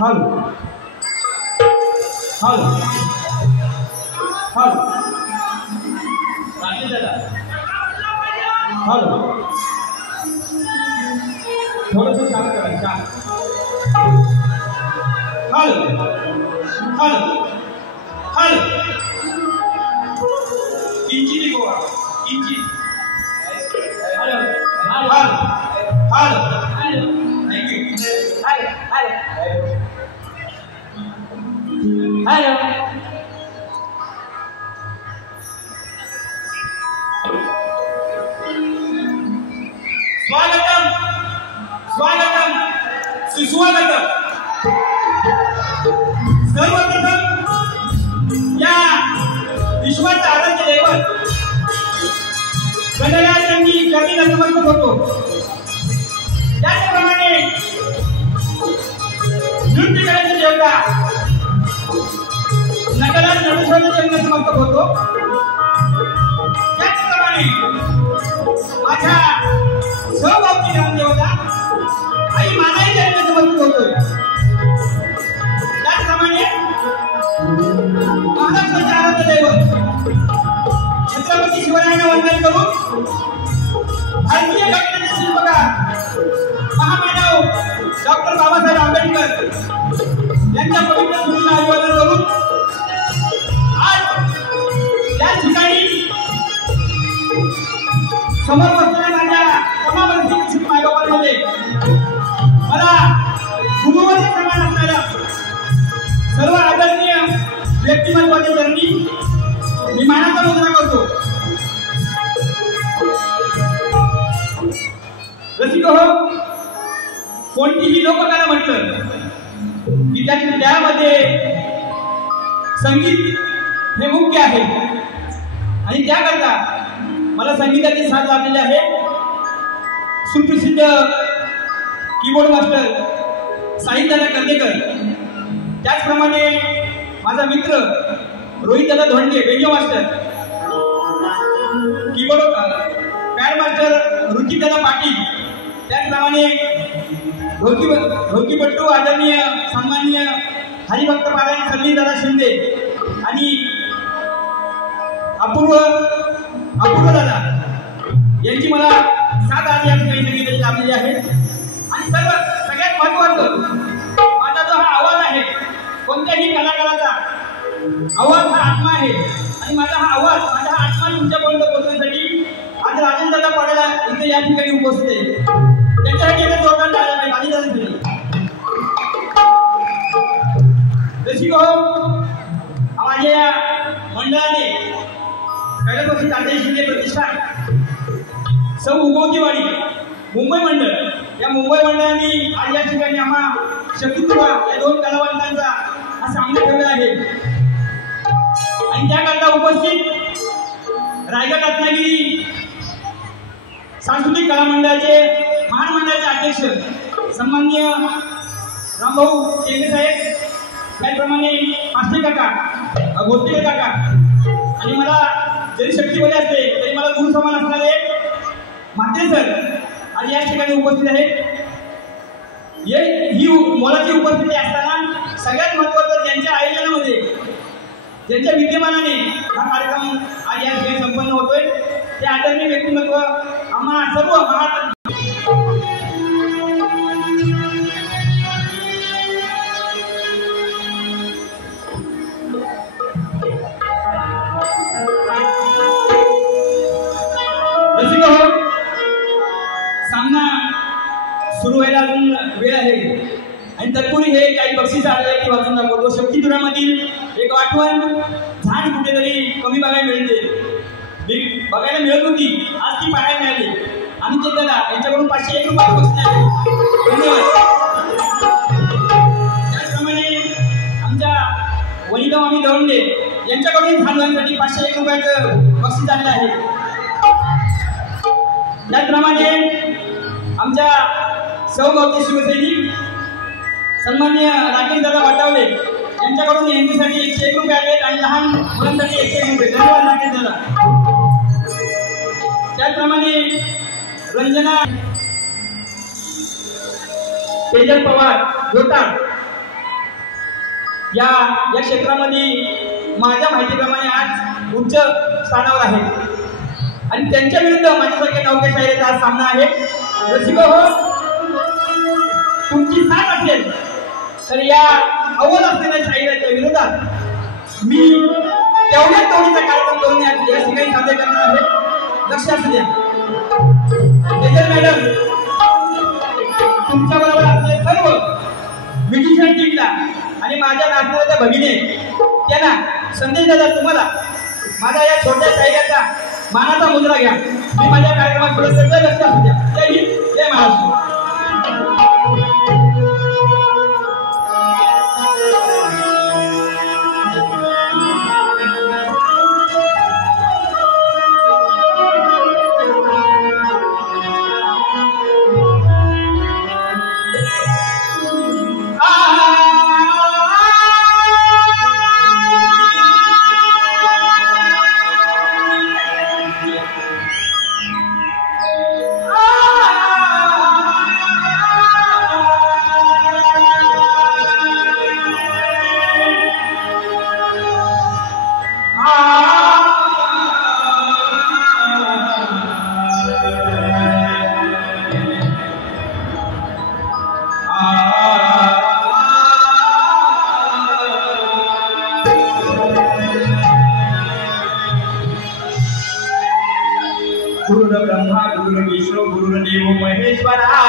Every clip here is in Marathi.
हॅलो हॅलो हॅलो हॅलो थोडंसं शांत करा शांत हॅलो हॅलो हॅलो इंची गोवा इंची hello hello hello thank you hello hello hello स्वागतम स्वागतम सुस्वागतम सर्वप्रथम या विश्वाचा आराध्य दैवत गणराजांनी कधी नतमस्तक होतो। त्याचप्रमाणे नृत्य करायचे देवता नटराज नटराजांनी नतमस्तक होतो। त्याचप्रमाणे माझ्या सहभागी ग्रामदेवता आई मानाई यांनी नतमस्तक होतोय। त्याचप्रमाणे महाराष्ट्राचे आराध्य दैवत छत्रपती शिवरायांना वंदन करून भारतीय घटनेचे शिल्पकार महामानव डॉक्टर बाबासाहेब आंबेडकर यांच्या पवित्र स्मृतीला अभिवादन करून आज या ठिकाणी समोर बसलेल्या माझ्या समावर्ती शिक्षक मायबापांमध्ये मला गुरुवर्ग समान असणाऱ्या सर्व आदरणीय व्यक्तिमत्वाच्या चरणी मी मानाचा मुद्रा करतो। रसिक हो, कोणतीही लोककला म्हटलं की त्यामध्ये संगीत हे मुख्य आहे आणि त्याकरता मला संगीताची साथ लाभलेली आहे। सुप्रसिद्ध कीबोर्ड मास्टर साहित्याला कर्देकर, त्याचप्रमाणे माझा मित्र रोहितदादा Dhonde banjo master, keyboard pad master रुचिदादा पाटील, त्याचप्रमाणे ढोलकीपट्टू आदरणीय सन्माननीय हरिभक्त पारायण सलीदादा शिंदे आणि अपूर्व दादा यांची मला साथ आज या ठिकाणी संगीताची लाभलेली आहे। आणि सगळ्यात महत्त्वाचं माझा जो हा आवाज आहे, कोणत्याही कलाकाराचा आवाज हा आत्मा आहे आणि माझा हा आत्मा तुमच्यापर्यंत पोहोचण्यासाठी आज राजेंद्रदा पाडेला इथे या ठिकाणी उपस्थित आहे। त्यांच्यासाठी एक जोरदार टाळ्या पाहिजे राजेंद्रसाठी। रसिक हो, माझ्या या मंडळाने पहिल्या वर्षी तांत्रिक शिंदे प्रतिष्ठान सौ उगवतीवाडी मुंबई मंडळ, या मुंबई मंडळाने आज या ठिकाणी आम्हा शकुंतला या दोन कलावंतांचा हा सामना ठेवला आहे। आणि त्याकरता उपस्थित रायगड रत्नागिरी सांस्कृतिक कला मंडळाचे महामंडळाचे अध्यक्ष सन्माननीय रामभाऊ टेंगे साहेब, त्याचप्रमाणे पास्टे काका, गोष्टीकर काका, आणि मला जरी शक्तीमध्ये असते तरी मला गुरु समान असणारे म्हात्रे सर आज या ठिकाणी उपस्थित आहेत. ही मोलाची उपस्थिती असताना सगळ्यात महत्त्वाचं त्यांच्या आयोजनामध्ये, ज्यांच्या विद्यमानाने हा कार्यक्रम आज या ठिकाणी संपन्न होतोय ते आदरणीय व्यक्तिमत्व आम्हा सर्व महाराष्ट्र सामना सुरू व्हायला अजून वेळ आहे आणि तत्पूर्वी हे काही बक्षीस आले की वाचून दाखवतो. शक्तिधुरामधील एक आठवण झाड कुठेतरी कमी बघायला मिळते, बघायला मिळत होती, आज ती पाहायला मिळाली. आणि ते दादा यांच्याकडून 501 रुपये बक्षीस आले. धन्यवाद. त्याचप्रमाणे आमच्या वनिता मामी दवंडे यांच्याकडून झाडांसाठी 501 रुपयाचं बक्षीस आलेलं आहे. त्याचप्रमाणे आमच्या सौगावचे शिवसैनिक सन्माननीय राकेश दादा वाटावले यांच्याकडून यांच्यासाठी 101 रुपये आले आणि लहान मुलांसाठी 101 रुपये. धन्यवाद राकेश दादा. त्याचप्रमाणे रंजना तेजल पवार जोतार या क्षेत्रामध्ये माझ्या माहितीप्रमाणे आज उच्च स्थानावर आहेत आणि त्यांच्या विरुद्ध माझ्यासारख्या नौके शाहिरीचा आज सामना आहे. रसिको हो, तुमची साथ असेल तर या अव्वल असलेल्या शाहिराच्या विरोधात मी तेवढ्याच तेवढीचा कार्यक्रम करून या ठिकाणी सादर करणार आहे. लक्ष असू द्या. मॅडम, तुमच्या बरोबर असलेले सर्व म्युझिशियन टीमला आणि माझ्या नाचणाऱ्या भगिनी त्यांना संदेश दादा, तुम्हाला माझा या छोट्या शाहिराचा मानाचा मुद्रा घ्या. मी माझ्या कार्यक्रमात थोडं लक्ष असू द्या. जय हिंद, जय महाराष्ट्र. गुरुर्ब्रह्मा गुरुर्विष्णू गुरुर्देव महेश्वरा.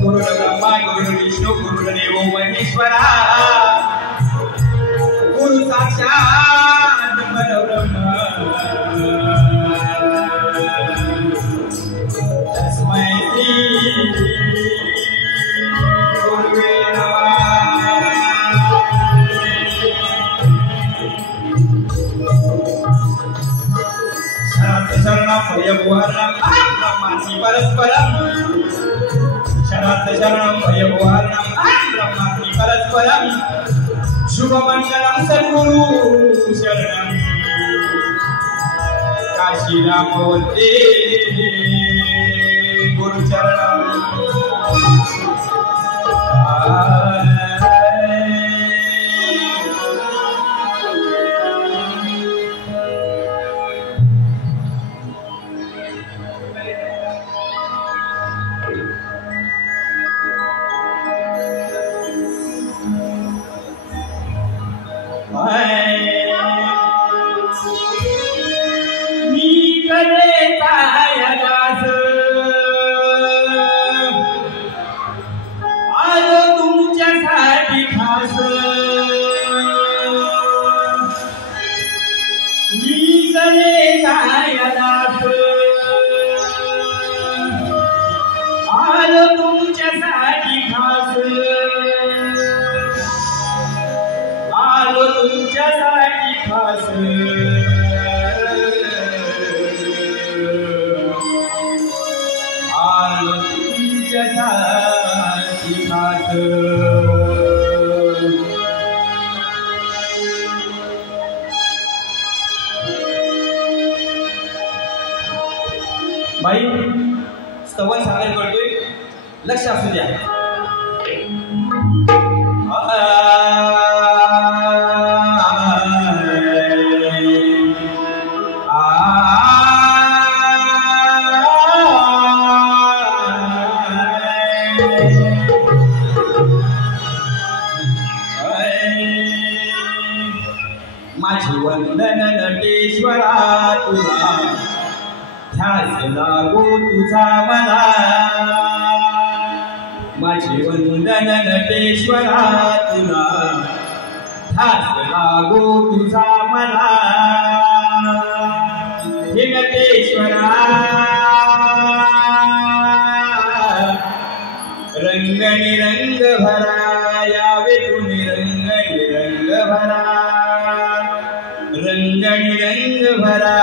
गुरुर्ब्रह्मा गुरुर्विष्णू गुरुर्देव महेश्वरा. गुरु साक्षात परब्रह्म तस्मै श्री गुरुवे नमः. शरणं भयभुहरणं ब्रह्मास्मि परस्परं. शरणं भयभुहरणं ब्रह्मास्मि परस्परं. शुभमंगलं सद्गुरु शरणं काशीरामवते गुरुचरणं. तुमच्यासाठी बाई स्तवन सादर करतोय, लक्ष असू द्या. माझी वंदन नटेश्वरा तुला, ध्यास लागो तुझा मला. माझी वंदन नटेश्वरा तुला, ध्यास लागो तुझा मला. हे नटेश्वरा रंगणी रंग भरा, यावे तुम्ही रंगणी रंग भरा. रंगणी रंग भरा,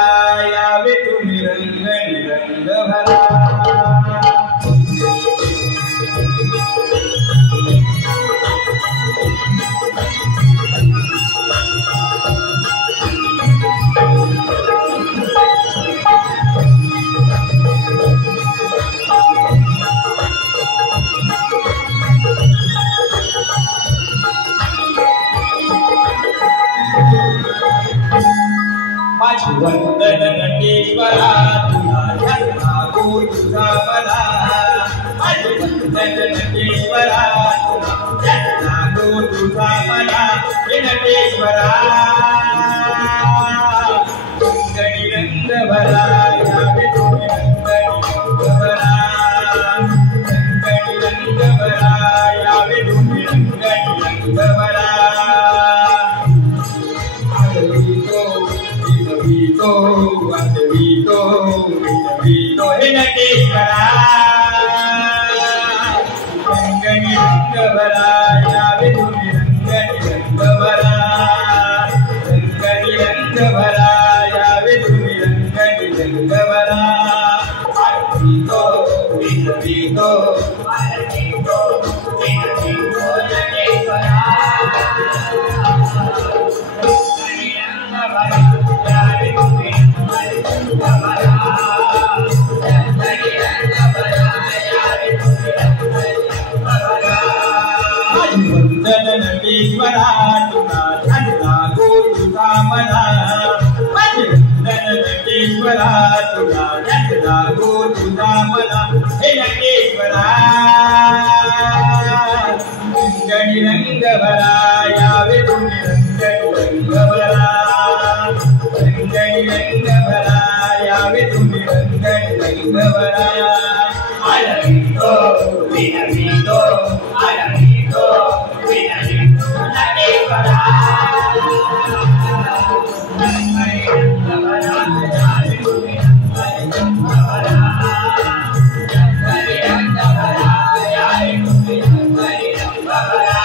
यावे तुम्ही रंगणी रंग भरा. माझी वंदन नटेश्वरा तुला, ध्यास लागो तुझा मला. माझी वंदन नटेश्वरा तुला, ध्यास लागो तुझा मला. हे नटेश्वरा रंगणी रंग भरा, यावे तुम्ही रंगणी रंग भरा. रंगणी रंग भरा, यावे तुम्ही रंगणी रंग भरा. Vito हे नटेश्वरा रंगणी रंग भरा, यावे तुम्ही रंगणी रंग भरा. रंगणी रंग भरा, यावे तुम्ही रंगणी रंग भरा. Vito Vito नटेश्वरा वंदन नटेश्वरा तुला, ध्यास लागो तुझा मला. माझी वंदन नटेश्वरा तुला, ध्यास लागो तुझा मला. हे नटेश्वरा रंगणी रंग भरा, यावे तुम्ही रंगणी रंग भरा. रंगणी रंग भरा, यावे तुम्ही रंगणी रंग भरा. Vito Vito नटेश्वरा रंगणी रंग भरा, यावे तुम्ही रंगणी रंग भरा. रंगणी रंग भरा, यावे तुम्ही रंगणी रंग भरा.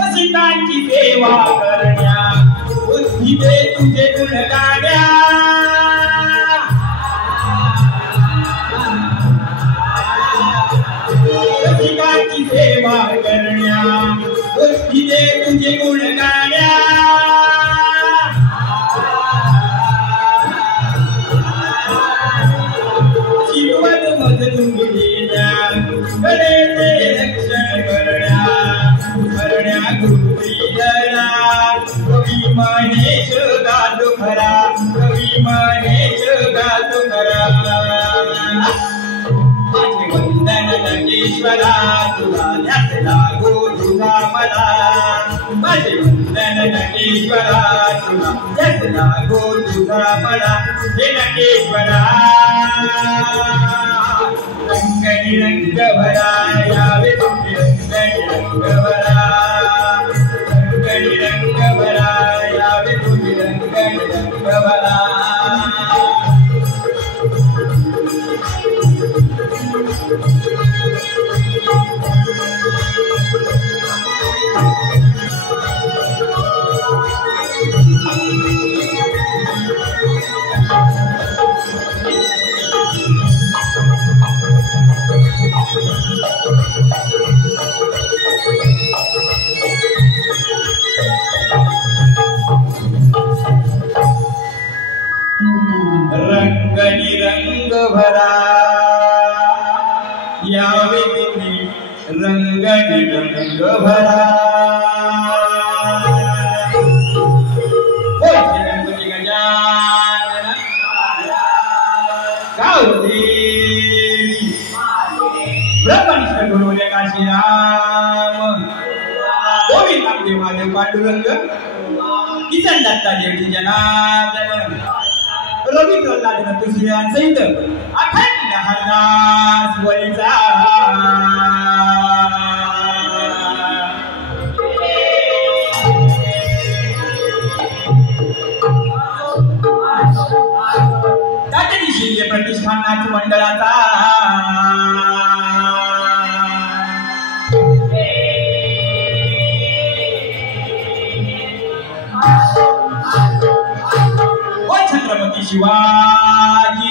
रसिकांची सेवा करण्या, बुद्धी दे तुझे गुण गाण्या. रसिकांची सेवा करण्या, बुद्धी दे तुझे गुण गाण्या. शिवद मध तुंबिल्या, कळेचे रक्षण करण्या. करण्या गुरुप्रियला, कवी महेश गातो खरा. कवी महेश गातो खरा. माझे वंदन नटेश्वरा तुला, ध्यास लागो तुझा मला. माझे वंदन नटेश्वरा तुला, ध्यास लागो तुझा मला. हे नटेश्वरा रंगणी रंग भरा, यावे तुम्ही रंगणी रंग भरा. रंगणी रंग भरा, यावे तुम्ही रंगणी रंग भरा. Thank you. रंग रंग भरा गणपती गजानन गावदेवी ब्रह्मनिष्ठ गुरुले काशीराम गोविंद नामदेव महादेव पांडुरंग किसन दत्ता देवजी जनार्दन रवी प्रल्हाद सहित अखंड हरदास वळीचा तातडी शिंदे प्रतिष्ठान नाच मंडळाचा छत्रपती शिवाजी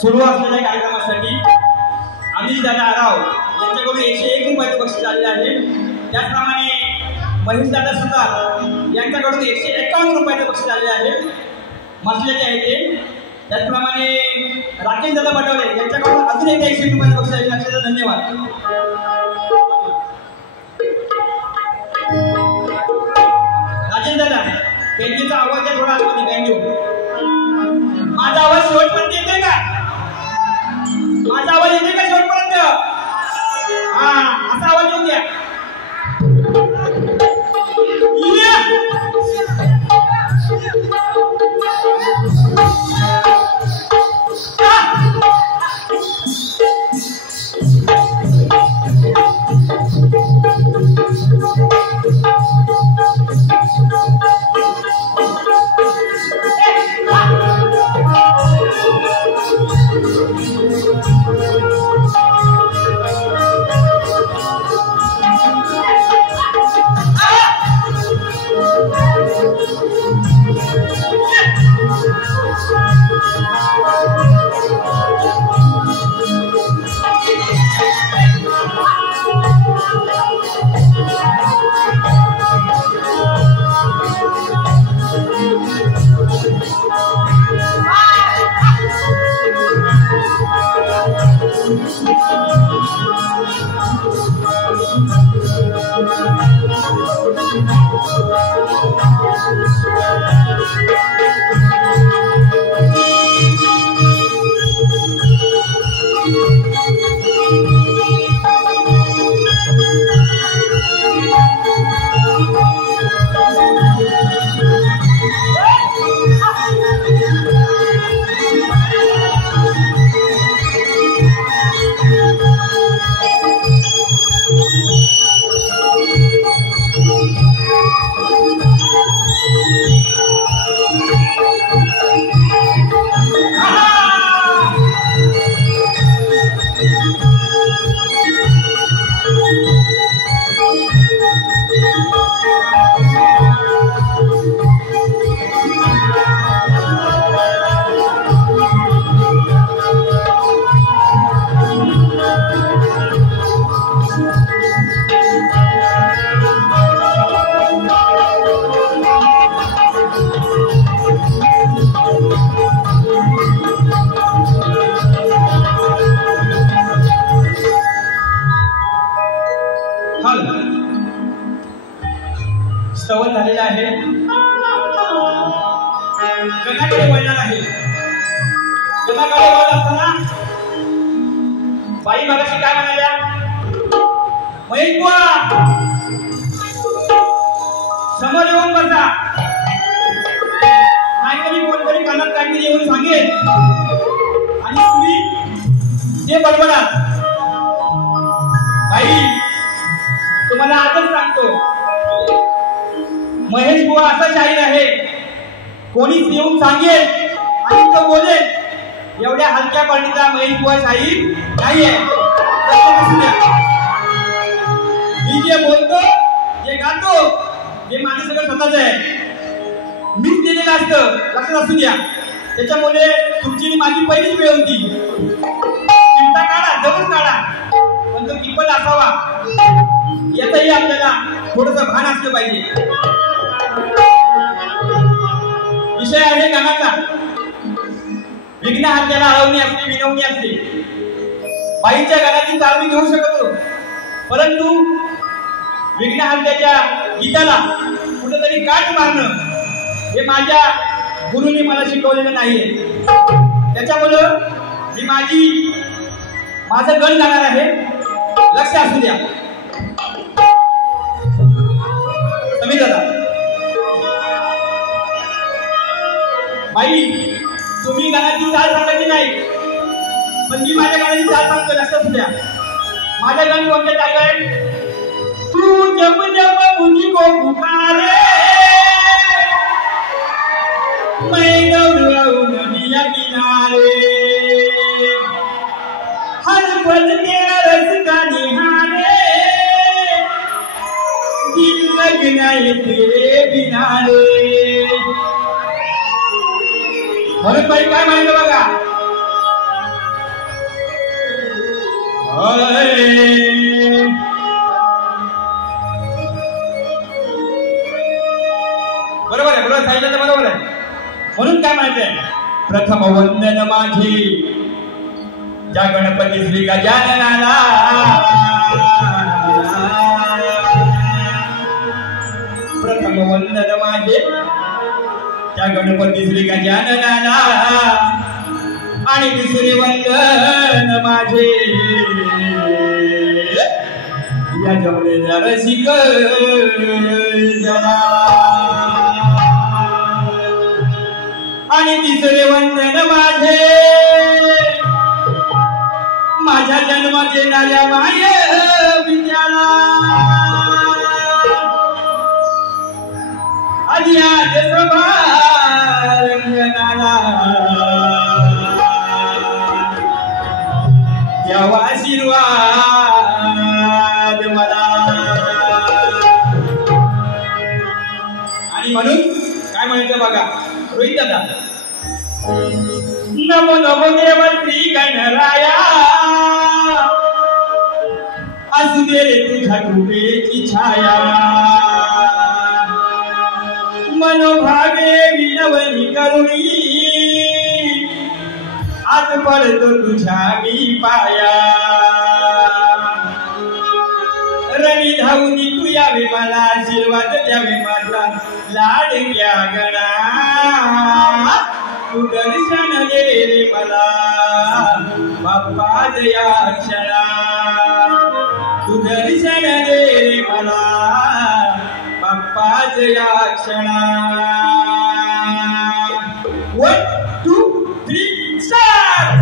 सुरू असलेल्या कार्यक्रमासाठी अनिल दादा आराव यांच्याकडून 101 रुपयाचं बक्षीस आलेलं आहे. त्याचप्रमाणे महेश दादा सुतार यांच्याकडून 151 रुपयाचं बक्षीस आलेलं आहे. मसल्याचे आहे ते. त्याचप्रमाणे राकेश दादा बटवले यांच्याकडून अजून 101 रुपयाचं बक्षीस आलेलं आहे. धन्यवाद. राजेश दादा पेंडीचा आवाज आहे थोडा आतमध्ये पेंडू. माझा आवाज शेवटपर्यंत येते का? माझा आवाज येते का शेवटपर्यंत? हा असा आवाज येऊ द्या. स्तवन झालेलं आहे. गणाकडे वळणार आहे. गणाकडे वळत असताना बाई मगाशी काय म्हणाल्या? महेश बुवा समोर येऊन बसा, नाहीतरी कोणतरी कानात काहीतरी येऊन सांगेल आणि तुम्ही ते बडबडा. बाई तुम्हाला आजच सांगतो, महेश बुवा असा शाहीर आहे, कोणीच येऊन सांगेल आणि तो बोलेल एवढ्या हलक्या क्वालिटीचा महेश बुवा शाहीर नाहीये. मी जे बोलतो जे गातो हे माझं सगळं स्वतःच आहे, मीच दिलेलं असतं, लक्षात असू द्या. त्याच्यामुळे तुमची माझी पहिलीच वेळ होती. चिंता काढा, जवळ काढा, पण तो किंपत असावा याचंही आपल्याला थोडंसं भान असलं पाहिजे. विषय आहे गाण्याचा. विघ्न हात्याला हळवणी असते, विनवणी असते. बाईच्या गाण्याची चाल मी घेऊ शकतो, परंतु विघ्न हात्याच्या गीताला कुठेतरी काट मारणं हे माझ्या गुरुने मला शिकवलेलं नाहीये. त्याच्यामुळं मी माझं गण गाणार आहे, लक्ष असू द्या. समीर दादा, बाई तुम्ही गाण्याची चाल सांगायची नाही, पण मी माझ्या गाण्याची चाल सांगतो, लक्षात असू द्या. माझ्या गाणं कोणत्या जागा आहे? तू जब जब मुझको पुकारे मैं दौड़ आऊं नदिया किनारे, हर पल तेरा रास्ता निहारे, दिल लगना है तेरे बिना रे. म्हणून बाई काय म्हणलं बघा, बरोबर आहे, बरोबर सांगितलं तर बरोबर आहे. म्हणून काय माहितीये, प्रथम वंदन माझे ज्या गणपती श्री गजाननाला, प्रथम वंदन माझे त्या गणपती श्री गजाननाला, आणि दुसरे वंदन माझे या जमलेल्या रसिक जनाला, आणि तिसरे वंदन माझे माझ्या जन्मात येणाऱ्या माय विद्याला, आधी आज रंगनाला द्यावा आशीर्वाद मला. आणि म्हणून काय म्हणायचं बघा रोहित दादा, नमो नमो देव श्री गणराया, असू दे रे तुझ्या कृपेची छाया, मनोभावे विनवणी करुणी, आज पडतो तुझ्या मी पाया, रणी धावूनी तू यावे मला, आशीर्वाद द्यावे माझा लाडक्या गणा, तू दर्शन दे रे मला बाप्पा जया क्षणा, तू दर्शन दे रे मला बाप्पा जया क्षणा. 1 2 3 स्टार्ट.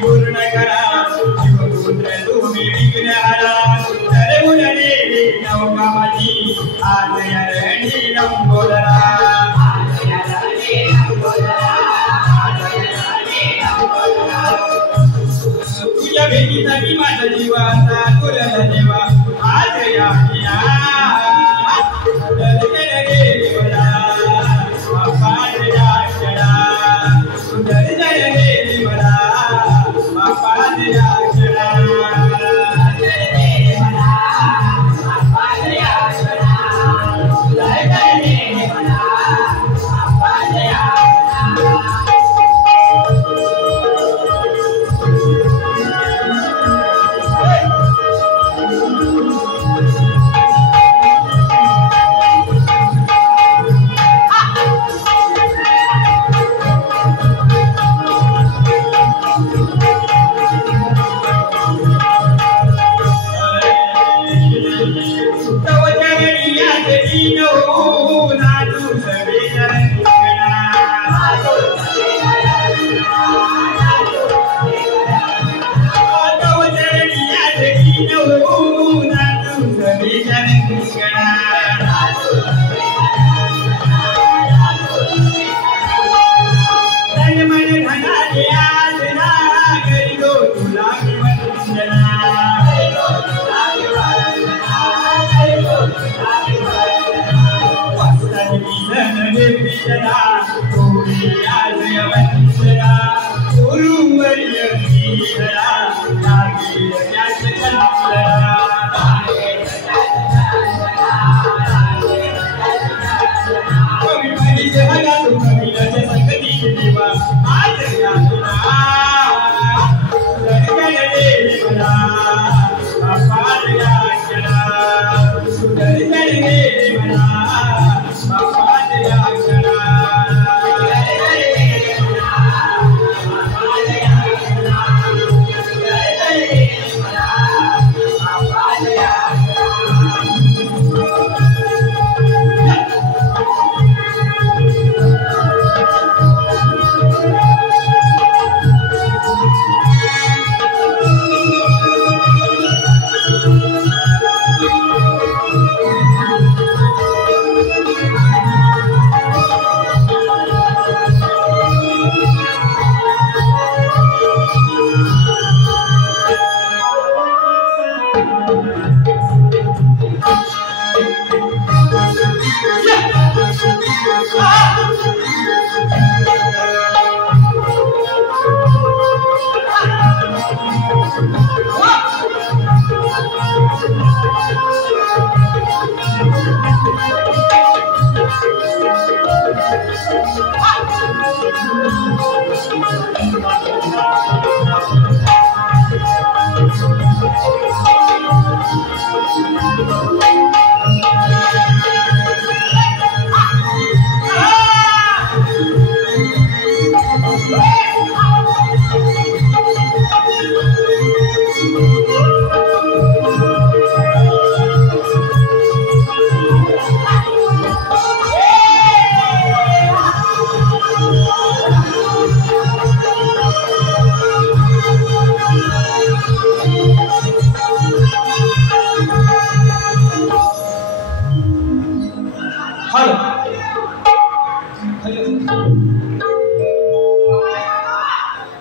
पूर्ण करा शिवपुत्र तुम्ही विघ्नहरा तरमुरली नौका माझी आज यरणी रंगोदरा तुझ्या भेटीसाठी माझा जीवाचा तुरला देवा आज या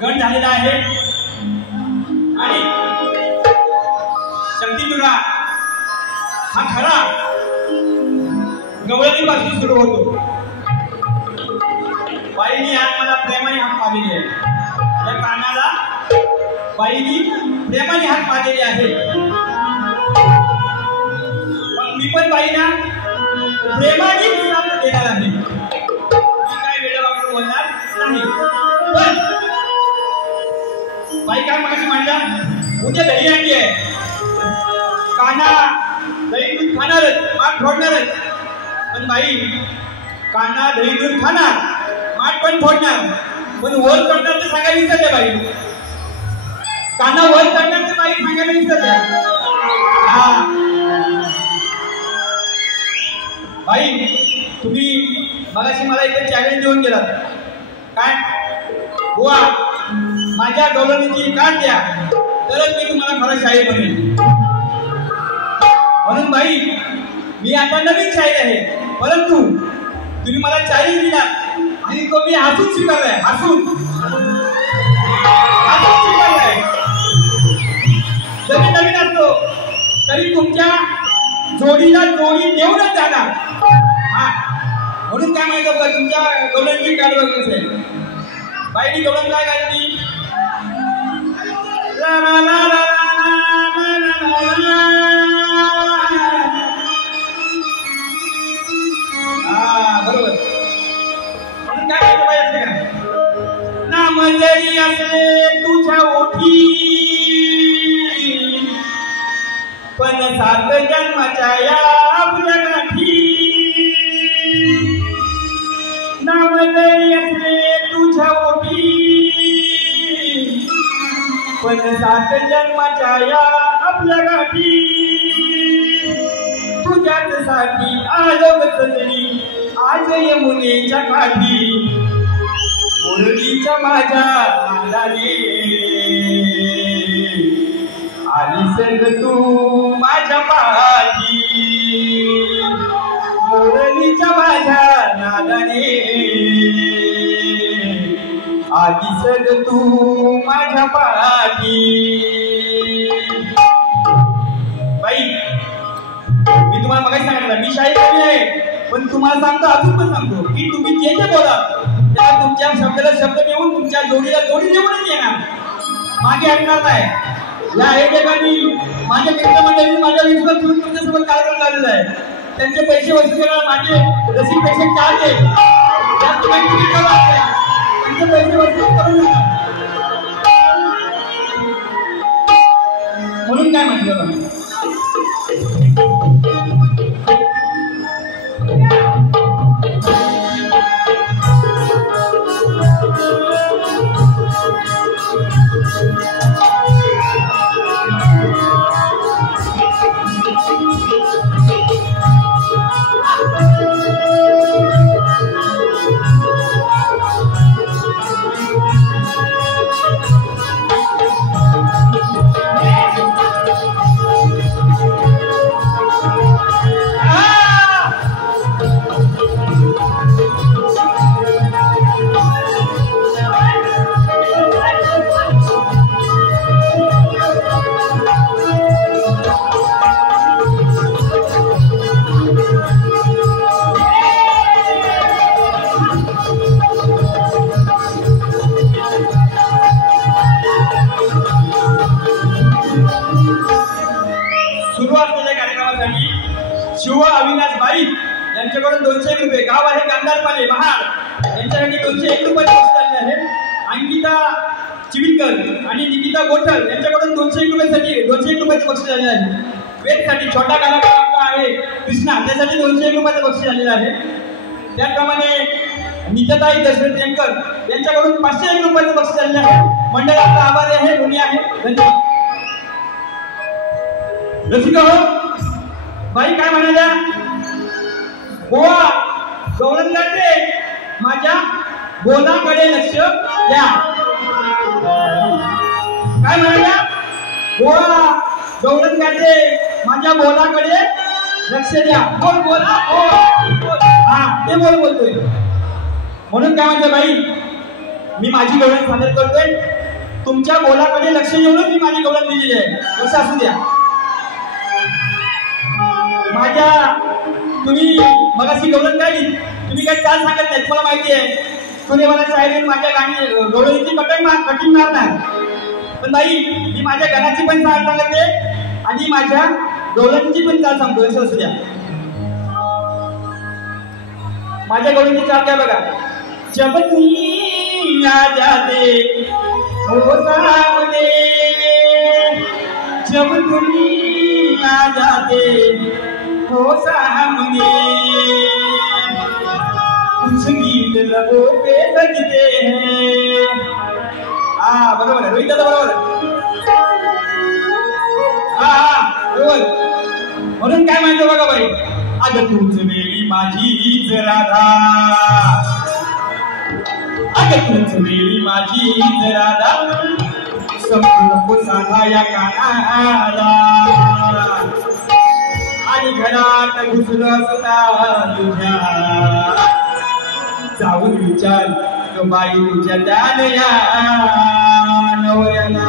गण झालेला आहे आणि शक्तिदुर्गा हा खरा गवळणीपासून सुरू होतो. बाईनी हात मला प्रेमाने हात मारलेली आहे. या कानाला बाईनी प्रेमाने हात मारलेले आहे. मी पण बाईना प्रेमाने उत्तर देणार आहे. मी काय वेळ वाकडं बोलणार नाही. पण बाई काय मगाशी म्हणला उद्या दही आणली आहे. काना दही दूध खाणारच, माग फोडणारच. पण बाई काना दही दूध खाणार, माठ पण फोडणार, पण वर करणार तर सांगायला विसरले बाई. काना वर करणार तर बाई सांगायला विसरल्या. हा बाई, तुम्ही मगाशी मला इथे चॅलेंज देऊन गेलात. काय बुवा, माझ्या गवळणीची काढ द्या तरच मी तुम्हाला खरं शाहीर बनेन. म्हणून बाई, मी आता नवीन शाहीर आहे, परंतु तुम्ही मला चॅलेंज दिला आणि तो मी हसून स्वीकारलाय. हसून स्वीकारलाय. जरी नवीन असतो तरी तुमच्या जोडीला जोडी देऊनच जाणार. हा म्हणून काय माहिती बघा, तुमच्या गवळणीची काढ बघ असेल. बाईनी गवळण काय घालली? ला ला ला ला बरोबर. म्हणून काय करायचं पाहिजे का? नाम जरी असले तुझ्या ओठी, पण 7 जन्माच्या या आपल्या गाठी. नाम जरी असले तुझ्या ओठी, पण 7 जन्माच्या या आपल्या गाठी. तुझ्याच साठी आलो सजनी आज यमुनेच्या काठी. मुरलीच्या माझ्या नादाने आली संग तू माझ्या पाठी. मुरलीच्या माझ्या नादाने आली संग तू माझ्या पाठी. बाई, मी तुम्हाला मगाशी सांगितलं मी शाहीर आहे, पण तुम्हाला सांगतो, अजून पण सांगतो की तुम्ही जे जे बोला त्याला तुमच्या शब्दाला शब्द देऊन तुमच्या जोडीला जोडी देऊनच येणार, मागे हटणार नाही. या ठिकाणी माझ्या मित्रमंडळींनी माझ्या विश्वास ठेवून तुमच्यासोबत कार्यक्रम झालेला आहे. त्यांचे पैसे वसूल करायला माझे रसीद पैसे चार्ज आहे. त्यांचे पैसे वसूल करून नका. म्हणून काय म्हटलं, शिव अविनाश बाई यांच्याकडून 201 रुपये, गाव आहे गांधारपाले महाड, यांच्यासाठी 201 रुपयाचे बक्षीस आले आहे. अंकिता चिविलकर आणि निकिता गोठल यांच्याकडून 201 रुपयासाठी 201 रुपयाचे बक्षीस आले आहे. वेदसाठी छोटा कलाकार आहे कृष्णा, त्यासाठी 201 रुपयाचे बक्षीस आलेले आहे. त्याचप्रमाणे निताताई दशरथ यांकर यांच्याकडून 501 रुपयाचे बक्षीस आलेले आहे. मंडळाचा आभारी आहे, ऋणी आहे, धन्यवाद. रसिका हो, बाई काय म्हणाल्या? बुवा, गवळणगाचे माझ्या बोलाकडे लक्ष द्या. काय म्हणाल्या? बुवा, गवळणगाचे माझ्या बोलाकडे लक्ष द्या. बोल बोला बोल. हा, ते बोलतोय. म्हणून काय म्हणते बाई, मी माझी गवळण सादर करतोय. तुमच्या बोलाकडे लक्ष देऊनच मी माझी गवळण दिलेली आहे. कसं असू द्या. माझ्या तुम्ही मगाशी गवळण गायली, तुम्ही काही चाल सांगत नाही, तुम्हाला माहिती आहे. तुम्ही मला चायले माझ्या गाणी गवळणीची कटिंग मारणार, पण बाई मी माझ्या गाण्याची पण चाल सांगते आणि माझ्या गवळणीची पण चाल सांगतो. असं असू द्या. माझ्या गवळणीची चाल काय बघा. जब तू आ जाते हो सामने, जब तुम आ जाते हो सामने, कुछ गीत लबों पे सजते हैं। बरोबर आहे रोहित दादा, बरोबर बरोबर. म्हणून काय म्हणतो बघा बाई, अगं तूच वेळी माझीच राधा, अगं तूच वेळी माझीच राधा, समजू नको साधा या कानाला, आणि घरात घुसलं असता तुझ्या, जाऊन विचार तो बाई तुझ्या त्या नवऱ्याला.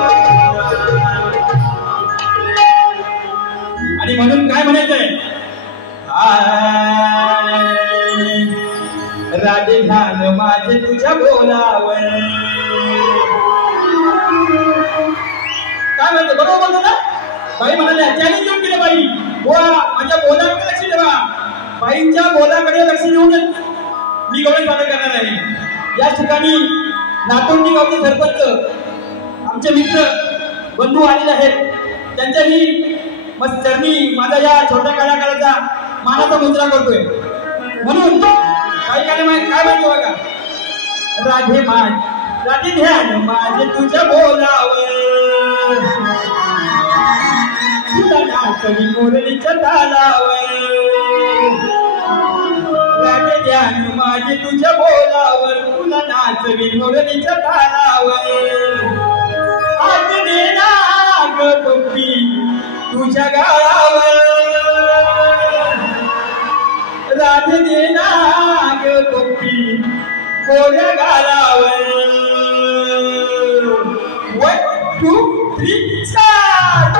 आणि म्हणून काय म्हणायचंय, राधे ध्यान माझे तुझ्या बोलावर. काय म्हणते, बरोबर बोलतो ना बाई, म्हणाले चॅलेंज देऊन केलं बाई, बोला माझ्या बोलाकडे लक्ष ठेवा, बाईंच्या बोलाकडे लक्ष देऊनच मी गवळण सादर करणार आहे. या ठिकाणी नातोंडी गावचे सरपंच आमचे मित्र बंधू आलेले आहेत, त्यांच्याही मस्त चरणी माझा या छोट्या कलाकाराचा मानाचा मुद्रा करतोय. म्हणून काही काय म्हणतो बघा, राधे राधे ध्यान माझे तुझ्या बोलावर, तुला नाचवी मोरलीच्या तालावर, राधे ध्यान माझे तुझ्या बोलावर, तुला नाचवी मोरलीच्या तालावर. आज देना ग पप्पी तुझ्या गाळावर, राधे देना ग पप्पी कोऱ्या गालावर. 1 2 3 स्टार्ट.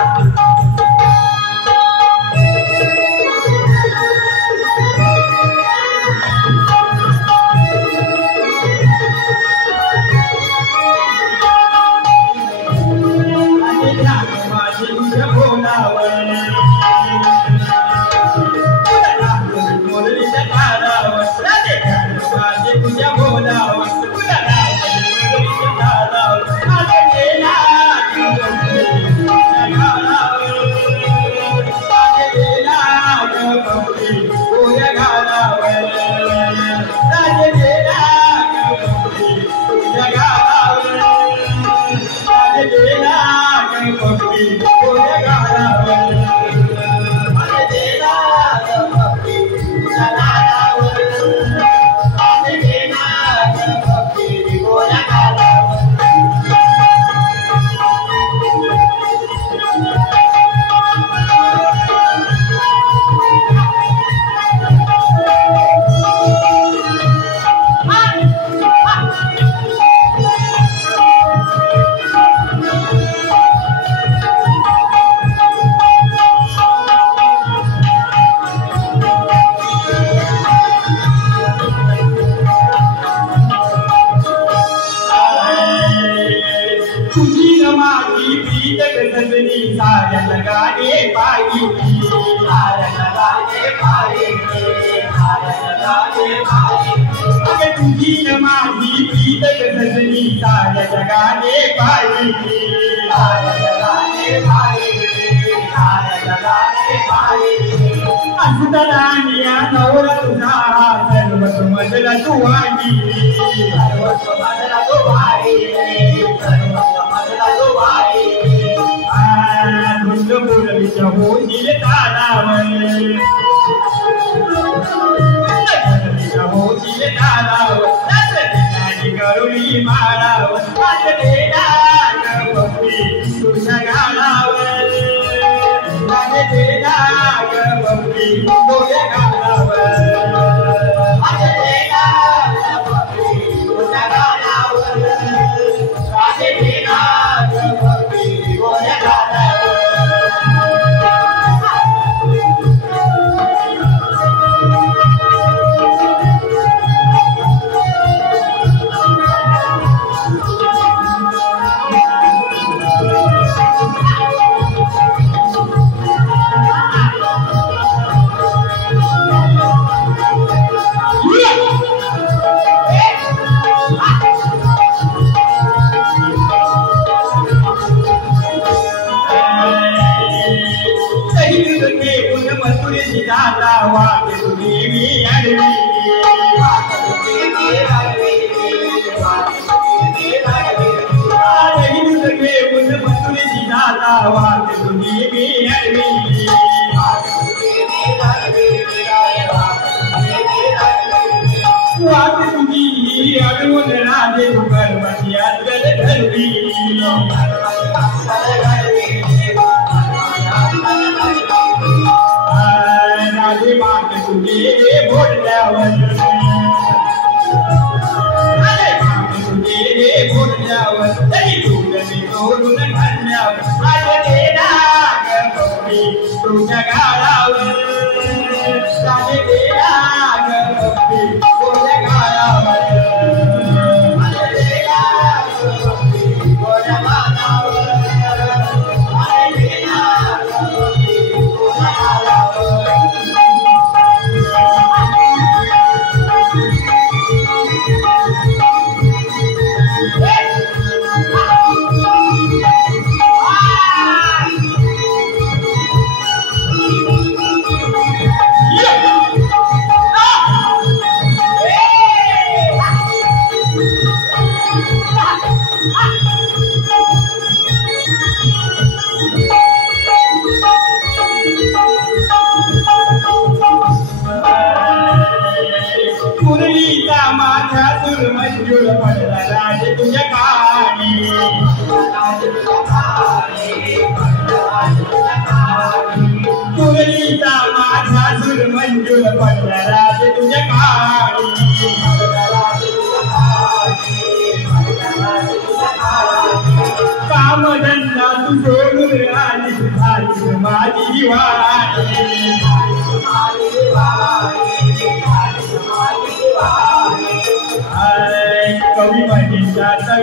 कवी महिषाचा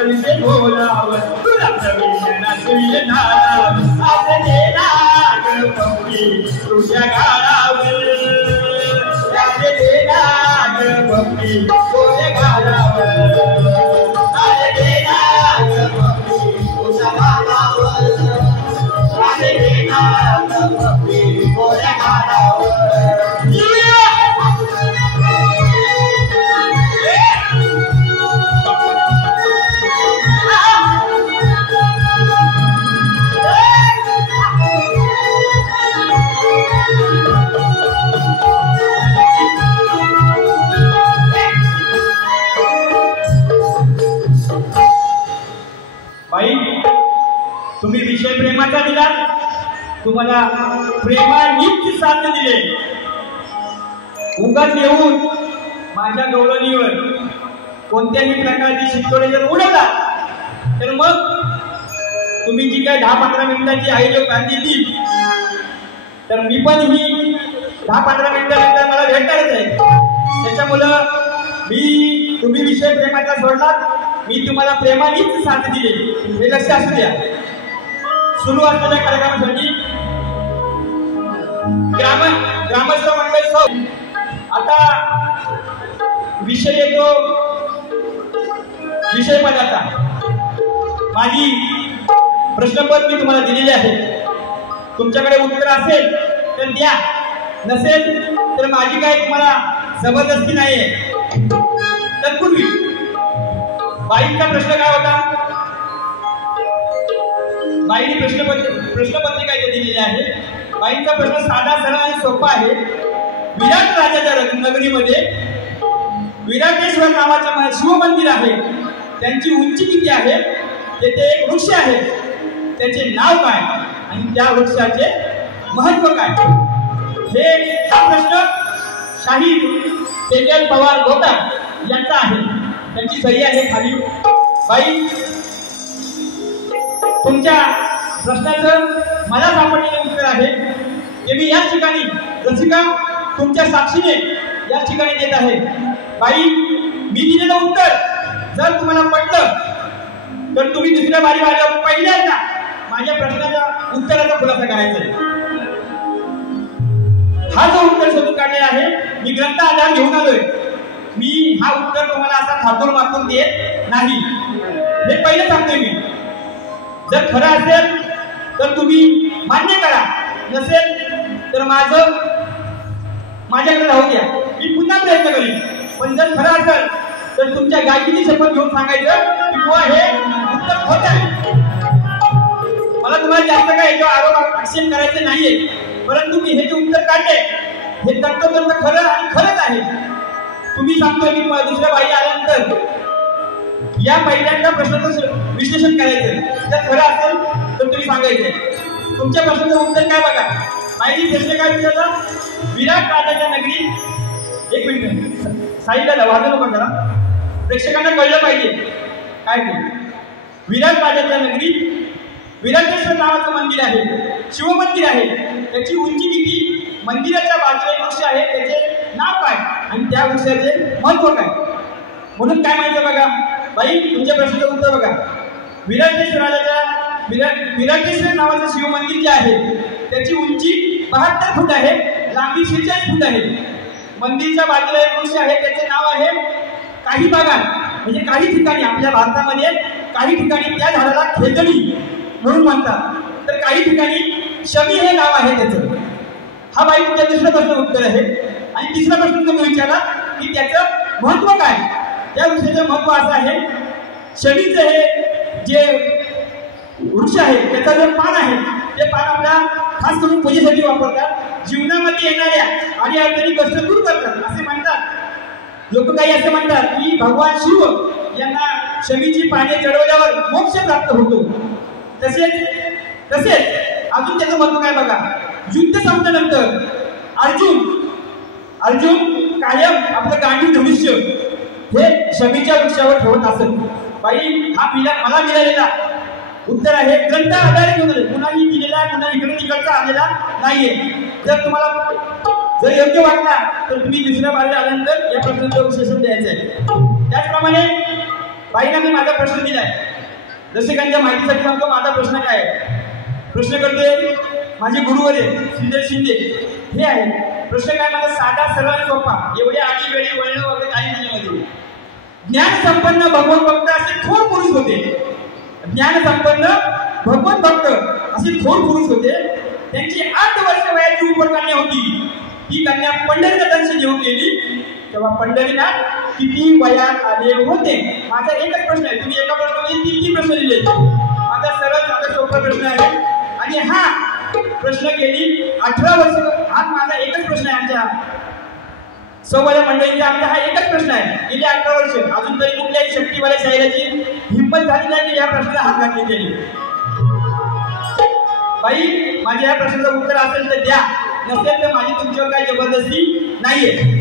विषय बोलावर तुला प्रवीण आपले नाग भक्ती तुझ्या गाळावर नाग भक्ती तुझ्या गाळावर तुम्ही विषय प्रेमाचा दिला, तुम्हाला प्रेमानीच साथ दिले. उगाच येऊन माझ्या गौरवणीवर कोणत्याही प्रकारची शितोडे जर उडवला तर मग तुम्ही जी काय 10-15 मिनिटाची आई जो कांदी ती तर मी पण ही 10-15 मिनिटानंतर मला भेटणारच आहे. त्याच्यामुळं तुम्ही विषय प्रेमाचा सोडलात, मी तुम्हाला प्रेमानीच साथ दिली हे लक्ष असू द्या. सुरू असलेल्या कार्यक्रमासाठी ग्रामस्थ मंडळ सौ आता विषय येतो विषय पदाचा. माझी प्रश्नपत्र मी तुम्हाला दिलेले आहे. तुमच्याकडे उत्तर असेल तर द्या, नसेल तर माझी काही तुम्हाला जबरदस्ती नाहीये. तत्पूर्वी बाईंचा प्रश्न काय होता? बाईंनी प्रश्नपत्रिका इथे दिलेली आहे. बाईंचा प्रश्न साधा सरळ आणि सोपा आहे. विराट राजाच्या नगरीमध्ये विराटेश्वर नावाचं शिवमंदिर आहे. त्यांची उंची किती आहे? तेथे एक वृक्ष आहे, त्याचे नाव काय आणि त्या वृक्षाचे महत्व काय? हा प्रश्न शाहीर तेजल पवार गोटार यांचा आहे. त्यांची सही आहे खाली. बाई, तुमच्या प्रश्नाचं मला सापडलेले उत्तर आहे ते मी याच ठिकाणी रसिका तुमच्या साक्षीने याच ठिकाणी देत आहे. बाई, मी दिलेलं उत्तर जर तुम्हाला पटलं तर तुम्ही दुसऱ्या बारी आल्यावर पहिल्यांदा माझ्या प्रश्नाच्या उत्तराचा खुलासा करायचा आहे. हा जो उत्तर शोधून काढलेला आहे मी ग्रंथ आधार घेऊन आलोय. मी हा उत्तर तुम्हाला असा थातूर मातूर देत नाही, हे पहिलं सांगतोय मी. जर खरं असेल तर तुम्ही मान्य करा, नसेल तर माझ्याकडे राहू द्या, मी पुन्हा प्रयत्न करीन. पण जर खरं असेल तर तुमच्या गायकीची शपथ घेऊन सांगायचं की बुवा हे उत्तर खोटं आहे. मला तुम्हाला जास्त काय याच्यावर आरोप आक्षेप करायचे नाहीये, परंतु मी हे जे उत्तर काढले हे तंतोतंत खरं आणि खरंच आहे. तुम्ही सांगतोय की दुसऱ्या बाई आल्यानंतर या पहिल्यांदा प्रश्नाचं विश्लेषण करायचं. जर खरं असेल तर तुम्ही सांगायचं. तुमच्या प्रश्नाचं उत्तर काय बघा. बाईनी प्रश्न काय विचारला, विराट राजाच्या नगरी. एक मिनिट साईडला वाजू नका जरा, प्रेक्षकांना कळलं पाहिजे काय ते. विराट राजाच्या नगरीत विराटेश्वर नावाचं मंदिर आहे, शिवमंदिर आहे. त्याची उंची किती, मंदिराच्या बाजूला एक वृक्ष आहे, त्याचे नाव काय आणि त्या वृक्षाचे महत्व काय. म्हणून काय माहिती बघा बाई, तुमच्या प्रश्नाचं उत्तर बघा. विराटेश्वर नावाचं शिवमंदिर जे आहे त्याची उंची 72 फूट आहे, लांबी 46 फूट आहे. मंदिरच्या बाजूला एक वृक्ष आहे, त्याचे नाव आहे, काही भागात म्हणजे काही ठिकाणी आपल्या भारतामध्ये काही ठिकाणी त्या झाडाला खेचणी म्हणून म्हणतात, तर काही ठिकाणी शमी हे नाव आहे त्याचं. हा बाई तुमच्या दुसऱ्या प्रश्नाचं उत्तर आहे. आणि तिसरा प्रश्न तुम्ही विचारला की त्याचं महत्व काय. त्या वृक्षाचं महत्व असं आहे, शमीचं हे जे वृक्ष आहे त्याचा जे पान आहे ते पान आपल्या खास करून पूजेसाठी वापरतात. जीवनामध्ये येणाऱ्या आणि अडचणी कष्ट दूर करतात असे म्हणतात लोक. काही असं म्हणतात की भगवान शिव यांना शमीची पाने चढवल्यावर मोक्ष प्राप्त होतो. तसेच अजून त्याचं महत्व काय बघा. युद्ध संपल्यानंतर अर्जुन कायम आपलं गांडीव धनुष्य हे शमीच्या वृक्षावर ठेवत असत. बाई हा मला मिळालेला उत्तर आहे, ग्रंथ आधारे घेऊन, कुणाही दिलेला कुणा इकडे तिकडचा आलेला नाहीये. जर तुम्हाला जर योग्य वाटला तर तुम्ही दुसऱ्या बाजूला आल्यानंतर या प्रश्नाचं विश्लेषण द्यायचं आहे. त्याचप्रमाणे बाईंना मी माझा प्रश्न दिलाय. दर्शकांच्या माहितीसाठी सांगतो माझा प्रश्न काय आहे. प्रश्न करते माझे गुरुवर श्रीधर शिंदे हे आहे. प्रश्न काय माझा साधा सरळ सोपा, एवढे आडी वेळी वळणं वगैरे काही नाही. ज्ञान संपन्न भगवत भक्त असे थोर पुरुष होते. ज्ञान संपन्न भगवत भक्त असे थोर पुरुष होते. त्यांची 8 वर्ष वयाची उपकन्या होती. ती कन्या पंढरीनाथांशी घेऊन गेली तेव्हा पंढरीनाथ किती वयात आले होते. माझा एकच प्रश्न आहे. तुम्ही एका प्रश्नामध्ये 3 प्रश्न दिले. माझा सरळ साधा सोपा प्रश्न आहे आणि हा प्रश्न गेली 18 वर्ष. हा माझा एकच प्रश्न आहे. आमच्या सौवाल्या मंडळींचा आमचा हा एकच प्रश्न आहे. गेली 18 वर्ष अजून तरी कुठल्याही शक्तीवाल्या शाहिराची हिंमत झाली नाही की या प्रश्नाला हात घातली गेली. बाई माझ्या या प्रश्नाचं उत्तर असेल तर द्या, नसेल तर माझी तुमच्यावर काही जबरदस्ती नाहीये.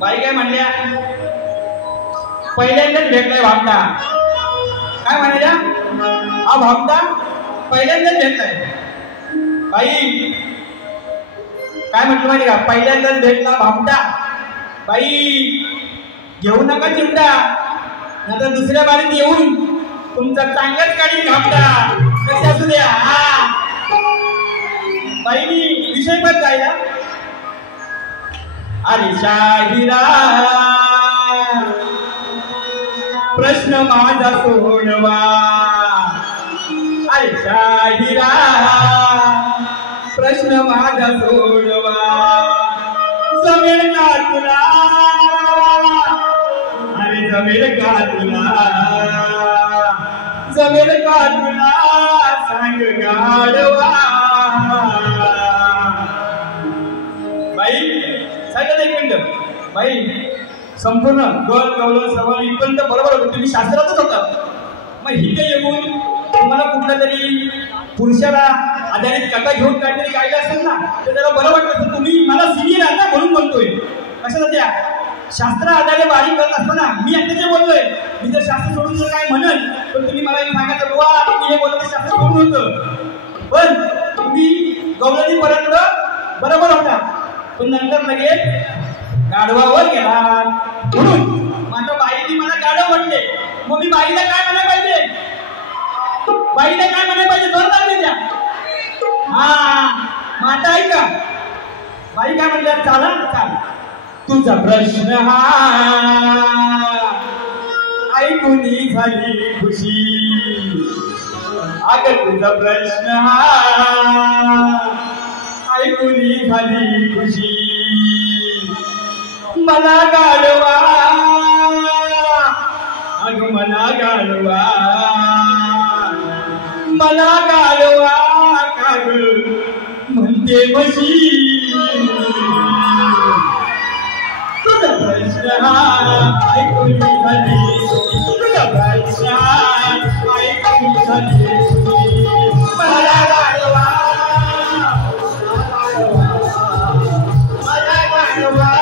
बाई काय म्हणल्या, पहिल्यांदाच भेटलाय भामटा. काय म्हणाल्या, हा भामटा पहिल्यांदाच भेटलाय. बाई काय म्हटलं माहिती का, पहिल्यांदाच भेटला भामटा. बाई घेऊ नका चिंता, नंतर दुसऱ्या बारीत येऊन तुमचा चांगलाच काढीन भामटा. कसे असू द्या. बाईनी विषय पण जायला, अरे शाहिरा प्रश्न माझा सोडवा, अरे शाहिरा प्रश्न माझा सोडवा जमेल का तुला अरे जमेल का तुला जमेल का तुला सांग गाडवा बाई सांगत एक मिनिट बाई संपूर्ण गल गवलं सवाल इथपर्यंत बरोबर होतं तुम्ही शास्त्रातच होता मग ही काही येऊन तुम्हाला कुठला तरी पुरुषाला आधारित कथा घेऊन काहीतरी काढलं असेल ना तर त्याला बरं वाटतं तुम्ही मला सिनियर आहात ना म्हणून बोलतोय कशाला त्या शास्त्र आधारे वारी करत असताना मी आता जे बोललोय मी जर शास्त्र सोडून जर काय म्हणन तर तुम्ही मला सांगायचं बुवा तुम्ही हे बोलत शास्त्र सोडून होतं पण तुम्ही गवळणी पर्यंत बरोबर होता पण नंतर लगेच गाढवावर गेला म्हणून माझ्या बाईने मला गाढव म्हणले मग मी बाईला काय म्हणायला पाहिजे बाईला काय म्हणायला पाहिजे दोन लागले त्या हा आता ऐका बाई काय म्हणतात चाला चाल तुझा प्रश्न हा ऐकून झाली खुशी अगं तुझा प्रश्न हा ऐकून झाली खुशी मला गाढवा अगं मला गाढवा मला गाढवा काग म्हणते म्हशी तुझा प्रश्न हा ऐकून झाली तुझा प्रश्न हा ऐकून झाली मला गाढवा मला गाढवा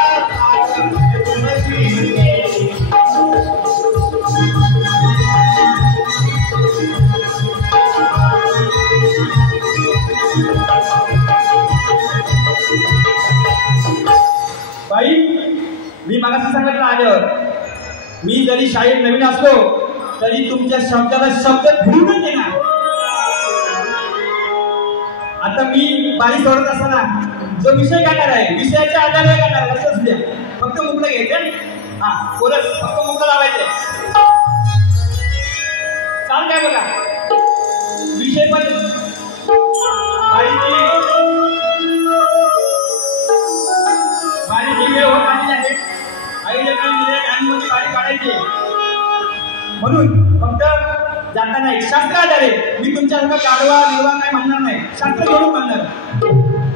बाई मी मागाशी सांगितलं आल्यावर मी जरी शाळेत नवीन असलो तरी तुमच्या शब्दाला शब्द फिरूनच येणार आता मी बाई सोडत असताना जो विषय गाणार आहे विषयाच्या आधारे गाणार लक्षच द्या फक्त मुकलं घ्यायचं हा बोलत फक्त मुकलं लावायचं चाल काय बघा विषय पण बारीची वेळ होत आलेली आहे आईच्या काळामध्ये बारी काढायची म्हणून फक्त जाताना एक शास्त्र आधारे मी तुमच्यासारखं गाढवा बिडवा काय म्हणणार नाही शास्त्र घेऊन म्हणणार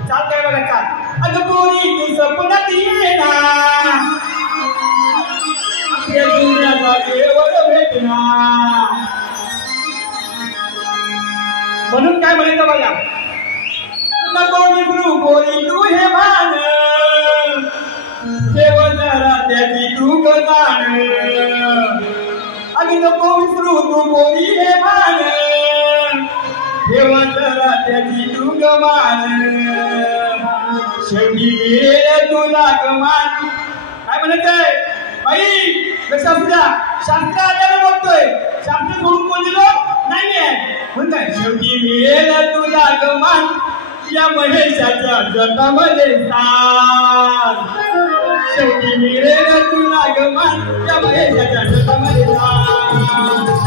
चाल काय बघा चाल अगं पोरी तू स्वप्नात येना आपल्या दुनियाचा देवर भेटना म्हणून काय म्हणायचं बघा नको विसरू पोरी तू हे भान ठेव जरा त्याची तू गजान अगं नको विसरू तू पोरी हे भान ठेव जरा त्याची तू गमान शेवटी मिळेल तुला गमान काय म्हणायचंय बाई कसं असू शास्त्र आल्याला बघतोय शास्त्र सोडून बोललो नाहीये म्हणताय शेवटी मिळेल तुला गमान या महेशाच्या जगामध्ये साथ शेवटी मिळेल तुला गमान या महेशाच्या जगामध्ये तुला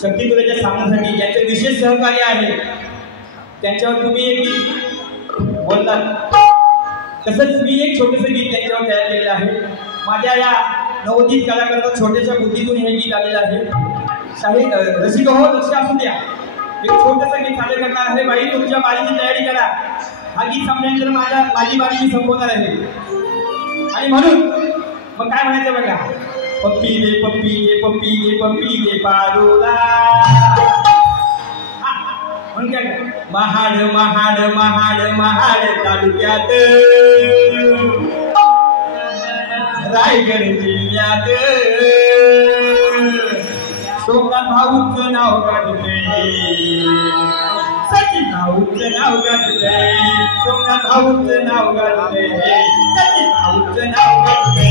शक्तिपुराच्या सामन्यासाठी ज्यांचे विशेष सहकार्य आहे त्यांच्यावर तुम्ही एक गीत बोललात, तसंच मी एक छोटंसं गीत त्यांच्यावर तयार केलेलं आहे. माझ्या या नवोदित कलाकाराचा छोट्याशा बुद्धीतून हे गीत आलेलं आहे. शाहीर रसिक हो, लक्ष असू द्या. एक छोटंसं गीत सादर करणार आहे. बाई तुमच्या बारीची तयारी करा. हा गीत संपल्यानंतर माझी बारी मी संपवणार आहे. आणि म्हणून मग काय म्हणायचं बघा, पप्पी दे पप्पी दे पप्पी दे पप्पी दे पारोला. म्हणून काय महाड महाड महाड महाड तालुक्यात रायगड जिल्ह्यात सोमनाथ भाऊचं नाव काढले, सचिन भाऊचं नाव काढले, सोमनाथ भाऊचं नाव काढले, सचिन भाऊचं नाव काढले.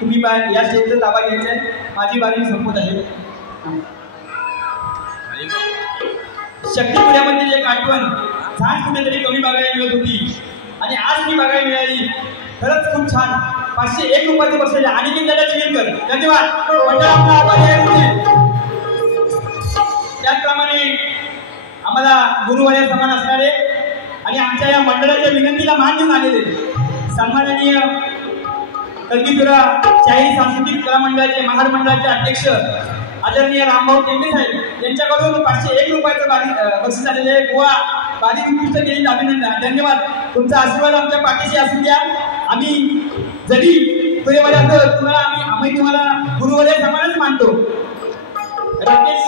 तुम्ही या स्टेजचा ताबा घ्यायचा आहे. माझी बारी संपत आहे. शक्तिपुऱ्यामध्ये एक आठवण छान कुठेतरी कमी बघायला मिळत होती आणि आज ती बघायला मिळाली. खरंच खूप छान. 501 रुपयाचे बसलेले आणि मी त्याला चिरकर धन्यवाद. त्याचप्रमाणे आम्हाला गुरुवार्या समान असणारे आणि आमच्या या मंडळाच्या विनंतीला मान देऊन आलेले सन्माननीय कलगीधुरा शाहीर सांस्कृतिक कला मंडळाचे महामंडळाचे अध्यक्ष आदरणीय रामभाऊ टेंबे साहेब यांच्याकडून 501 रुपयाचं बक्षीस आलेले आहे. बुवा बारी उत्कृष्ट केली, अभिनंदन. धन्यवाद. तुमचा आशीर्वाद आमच्या पाठीशी असू द्या. आम्ही जरी तुम्हाला आम्ही तुम्हाला गुरुवार्या समानच मानतो. राकेश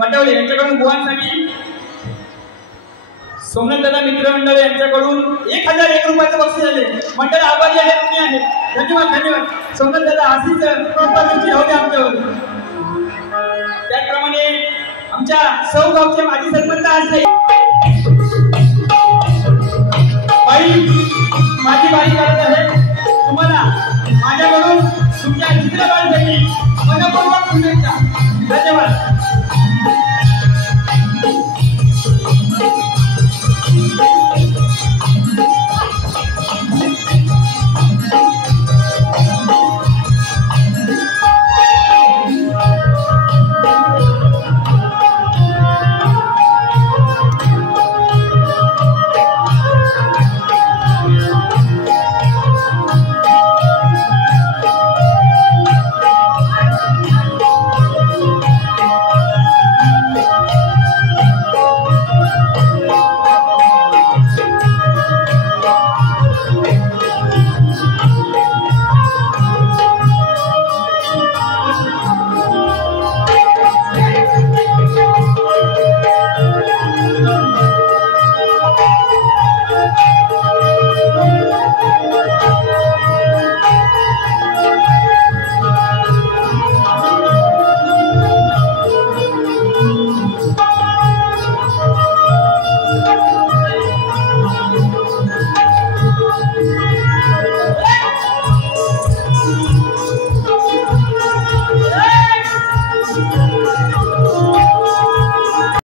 बटावले यांच्याकडून बुवांसाठी सोमनाथ दादा मित्रमंडळ यांच्याकडून 1001 रुपयाचं बक्षीस आले. मंडळ आभारी आहे, तुम्ही आहे. धन्यवाद धन्यवाद. सोमनाथ दादा अशीच कृपा होते आमच्यावर. त्याचप्रमाणे आमच्या सौ गावचे माजी सरपंच आज